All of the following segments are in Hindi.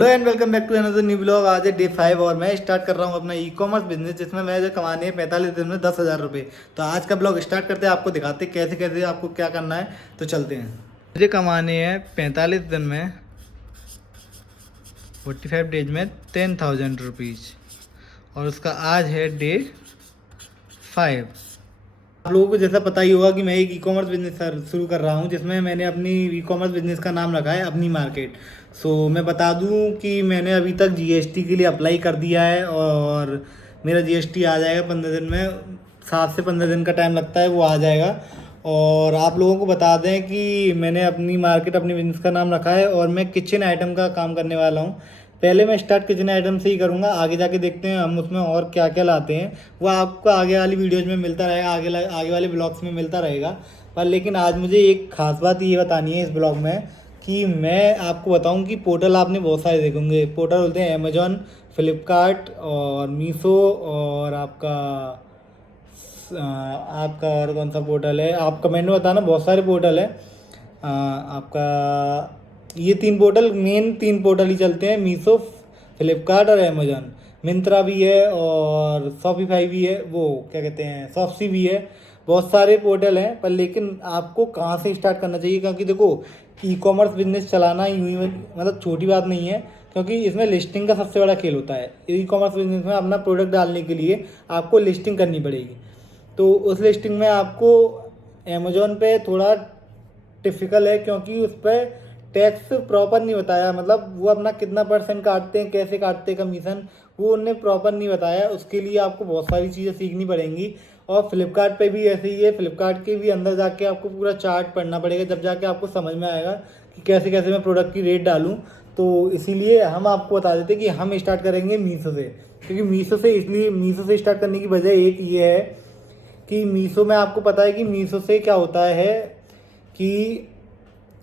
Hello and welcome back to another new blog. आज है डे 5 और मैं स्टार्ट कर रहा हूँ अपना ई कॉमर्स बिजनेस, जिसमें मैं जो कमाने हैं 45 दिन में 10,000 रुपये। तो आज का ब्लॉग स्टार्ट करते हैं, आपको दिखाते हैं कैसे कैसे आपको क्या करना है। तो चलते हैं। मुझे कमाने हैं 45 दिन में 45 डेज में 10,000 रुपीज़, और उसका आज है डे 5। आप लोगों को जैसा पता ही होगा कि मैं एक ई कॉमर्स बिजनेस शुरू कर रहा हूँ, जिसमें मैंने अपनी ई कॉमर्स बिजनेस का नाम रखा है अपनी मार्केट। मैं बता दूँ कि मैंने अभी तक जीएसटी के लिए अप्लाई कर दिया है, और मेरा जीएसटी आ जाएगा 15 दिन में। 7 से 15 दिन का टाइम लगता है, वो आ जाएगा। और आप लोगों को बता दें कि मैंने अपनी मार्केट अपनी बिजनेस का नाम रखा है, और मैं किचन आइटम का काम करने वाला हूँ। पहले मैं स्टार्ट किचन आइटम से ही करूँगा, आगे जाके देखते हैं हम उसमें और क्या क्या लाते हैं। वो आपको आगे वाली वीडियोज़ में मिलता रहेगा, आगे वाले ब्लॉग्स में मिलता रहेगा। पर लेकिन आज मुझे एक ख़ास बात ये बतानी है इस ब्लॉग में, कि मैं आपको बताऊं कि पोर्टल आपने बहुत सारे देखे होंगे। पोर्टल बोलते हैं अमेजोन, फ्लिपकार्ट और मीशो, और आपका और कौन सा पोर्टल है, आप कमेंट में बताना। बहुत सारे पोर्टल है आपका। ये 3 पोर्टल, मेन 3 पोर्टल ही चलते हैं, मीशो, फ्लिपकार्ट और अमेजोन। मिंत्रा भी है, और शॉपिफाई भी है, वो क्या कहते हैं, शॉप्सी भी है। बहुत सारे पोर्टल हैं, पर लेकिन आपको कहाँ से स्टार्ट करना चाहिए, क्योंकि देखो ई कॉमर्स बिजनेस चलाना यूं ही मतलब छोटी बात नहीं है, क्योंकि इसमें लिस्टिंग का सबसे बड़ा खेल होता है। ई कॉमर्स बिजनेस में अपना प्रोडक्ट डालने के लिए आपको लिस्टिंग करनी पड़ेगी। तो उस लिस्टिंग में आपको अमेजोन पे थोड़ा टिपिकल है, क्योंकि उस पर टैक्स प्रॉपर नहीं बताया। मतलब वो अपना कितना % काटते हैं, कैसे काटते हैं कमीशन, वो उन्होंने प्रॉपर नहीं बताया। उसके लिए आपको बहुत सारी चीज़ें सीखनी पड़ेंगी। और फ्लिपकार्ट पे भी ऐसे ही है, फ्लिपकार्ट के भी अंदर जाके आपको पूरा चार्ट पढ़ना पड़ेगा, जब जाके आपको समझ में आएगा कि कैसे कैसे मैं प्रोडक्ट की रेट डालूँ। तो इसीलिए हम आपको बता देते कि हम स्टार्ट करेंगे मीशो से, क्योंकि मीशो से स्टार्ट करने की वजह एक ये है कि मीशो में आपको पता है कि मीशो से क्या होता है कि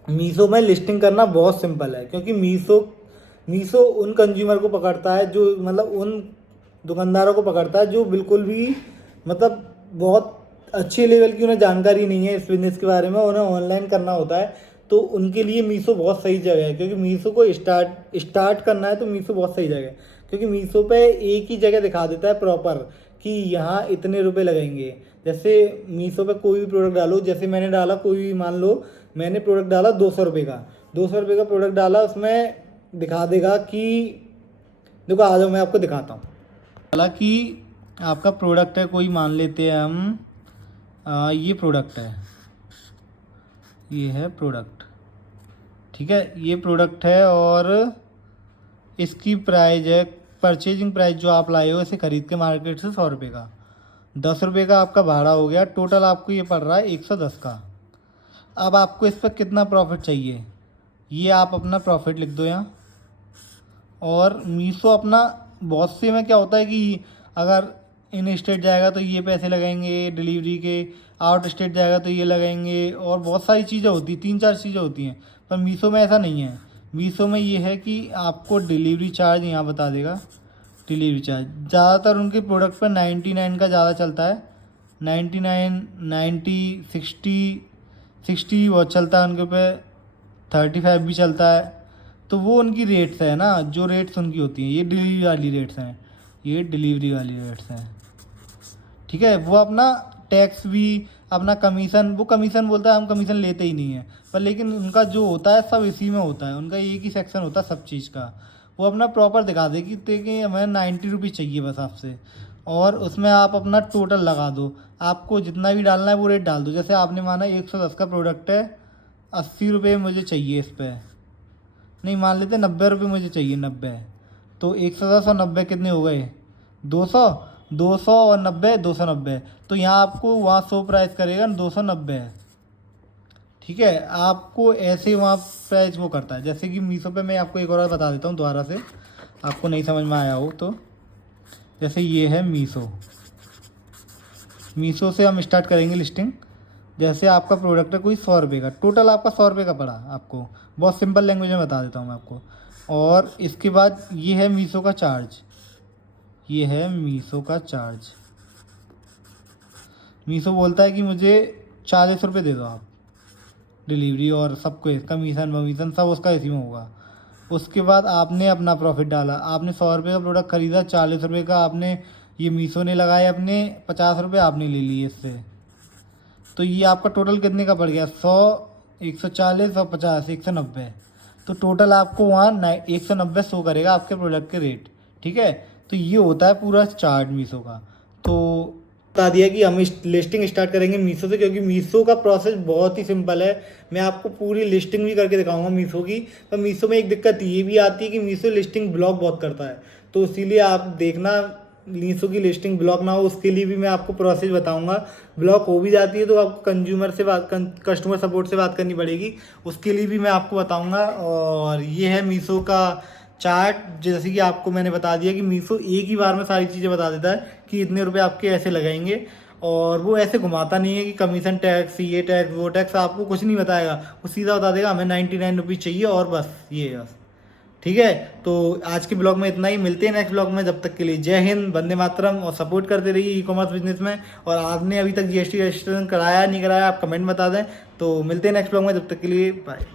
मीशो में लिस्टिंग करना बहुत सिंपल है। क्योंकि मीशो मीशो उन कंज्यूमर को पकड़ता है, जो मतलब उन दुकानदारों को पकड़ता है जो बिल्कुल भी मतलब बहुत अच्छे लेवल की उन्हें जानकारी नहीं है इस बिज़नेस के बारे में, उन्हें ऑनलाइन करना होता है। तो उनके लिए मीशो बहुत सही जगह है, क्योंकि मीशो को स्टार्ट करना है तो मीशो बहुत सही जगह है। क्योंकि मीशो पे एक ही जगह दिखा देता है प्रॉपर कि यहाँ इतने रुपए लगेंगे। जैसे मीशो पे कोई भी प्रोडक्ट डालो, जैसे मैंने डाला, कोई भी मान लो मैंने प्रोडक्ट डाला 200 रुपये का, 200 रुपये का प्रोडक्ट डाला, उसमें दिखा देगा कि देखो आ जाओ मैं आपको दिखाता हूँ। हालांकि आपका प्रोडक्ट है, कोई मान लेते हैं हम ये प्रोडक्ट है, ये है प्रोडक्ट, ठीक है, ये प्रोडक्ट है। और इसकी प्राइस है, परचेजिंग प्राइस जो आप लाए हो इसे ख़रीद के मार्केट से 100 रुपये का, 10 रुपये का आपका भाड़ा हो गया, टोटल आपको ये पड़ रहा है 110 का। अब आपको इस पर कितना प्रॉफिट चाहिए, ये आप अपना प्रॉफिट लिख दो यहाँ। और मीशो अपना बहुत से में क्या होता है कि अगर इन स्टेट जाएगा तो ये पैसे लगेंगे डिलीवरी के, आउट स्टेट जाएगा तो ये लगेंगे, और बहुत सारी चीज़ें होती, 3-4 चीज़ें होती हैं। पर मीशो में ऐसा नहीं है। मीशो में ये है कि आपको डिलीवरी चार्ज यहाँ बता देगा। डिलीवरी चार्ज ज़्यादातर उनके प्रोडक्ट पर 99 का ज़्यादा चलता है, 99, 90, 60 बहुत चलता है उनके पे, 35 भी चलता है। तो वो उनकी रेट्स है ना, जो रेट्स उनकी होती हैं, ये डिलीवरी वाली रेट्स हैं, ये डिलीवरी वाली रेट्स हैं, ठीक है। वो अपना टैक्स भी, अपना कमीशन, वो कमीशन बोलता है हम कमीशन लेते ही नहीं है, पर लेकिन उनका जो होता है सब इसी में होता है, उनका एक ही सेक्शन होता है सब चीज़ का। वो अपना प्रॉपर दिखा देगी कि हमें 90 रुपीज़ चाहिए बस आपसे, और उसमें आप अपना टोटल लगा दो, आपको जितना भी डालना है वो रेट डाल दो। जैसे आपने माना 110 का प्रोडक्ट है, 80 रुपये मुझे चाहिए इस पर, नहीं मान लेते 90 रुपये मुझे चाहिए, 90, तो 110 और 90 कितने हो गए, 200, 200 और 90, 290। तो यहाँ आपको वहाँ शो प्राइस करेगा 290 है, ठीक है। आपको ऐसे वहाँ प्राइस वो करता है। जैसे कि मीशो पे मैं आपको एक और बता देता हूँ दोबारा से, आपको नहीं समझ में आया हो तो। जैसे ये है मीशो, मीशो से हम स्टार्ट करेंगे लिस्टिंग। जैसे आपका प्रोडक्ट है कोई 100 रुपये का, टोटल आपका 100 रुपये का पड़ा आपको, बहुत सिंपल लैंग्वेज में बता देता हूँ मैं आपको। और इसके बाद ये है मीशो का चार्ज, ये है मीशो का चार्ज। मीशो बोलता है कि मुझे 40 रुपये दे दो आप, डिलीवरी और सब कुछ, कमीशन वमीशन सब उसका इसी में होगा। उसके बाद आपने अपना प्रॉफिट डाला, आपने 100 रुपये का प्रोडक्ट खरीदा, 40 रुपये का आपने ये मीशो ने लगाए अपने, 50 रुपये आपने ले लिए इससे। तो ये आपका टोटल कितने का पड़ गया? 100, 140 और 50, 190। तो टोटल आपको वहाँ 190 शो करेगा आपके प्रोडक्ट के रेट। ठीक है, तो ये होता है पूरा चार्ट मीशो का। तो बता दिया कि हम लिस्टिंग स्टार्ट करेंगे मीशो से, क्योंकि मीशो का प्रोसेस बहुत ही सिंपल है। मैं आपको पूरी लिस्टिंग भी करके दिखाऊंगा मीशो की। पर मीशो में एक दिक्कत ये भी आती है कि मीशो लिस्टिंग ब्लॉक बहुत करता है, तो इसीलिए आप देखना मीशो की लिस्टिंग ब्लॉक ना हो, उसके लिए भी मैं आपको प्रोसेस बताऊंगा। ब्लॉक हो भी जाती है तो आपको कस्टमर सपोर्ट से बात करनी पड़ेगी, उसके लिए भी मैं आपको बताऊंगा। और ये है मीशो का चार्ट। जैसे कि आपको मैंने बता दिया कि मीशो एक ही बार में सारी चीज़ें बता देता है कि इतने रुपए आपके ऐसे लगेंगे, और वो ऐसे घुमाता नहीं है कि कमीशन टैक्स, ये टैक्स, वो टैक्स, आपको कुछ नहीं बताएगा। वो सीधा बता देगा हमें 99 रुपीज़ चाहिए और बस, ये बस। ठीक है, तो आज के ब्लॉग में इतना ही, मिलते हैं नेक्स्ट ब्लॉग में। जब तक के लिए जय हिंद, वंदे मातरम, और सपोर्ट करते रहिए ई कॉमर्स बिजनेस में। और आपने अभी तक जीएसटी रजिस्ट्रेशन कराया नहीं कराया, आप कमेंट बता दें। तो मिलते हैं नेक्स्ट ब्लॉग में, जब तक के लिए बाय।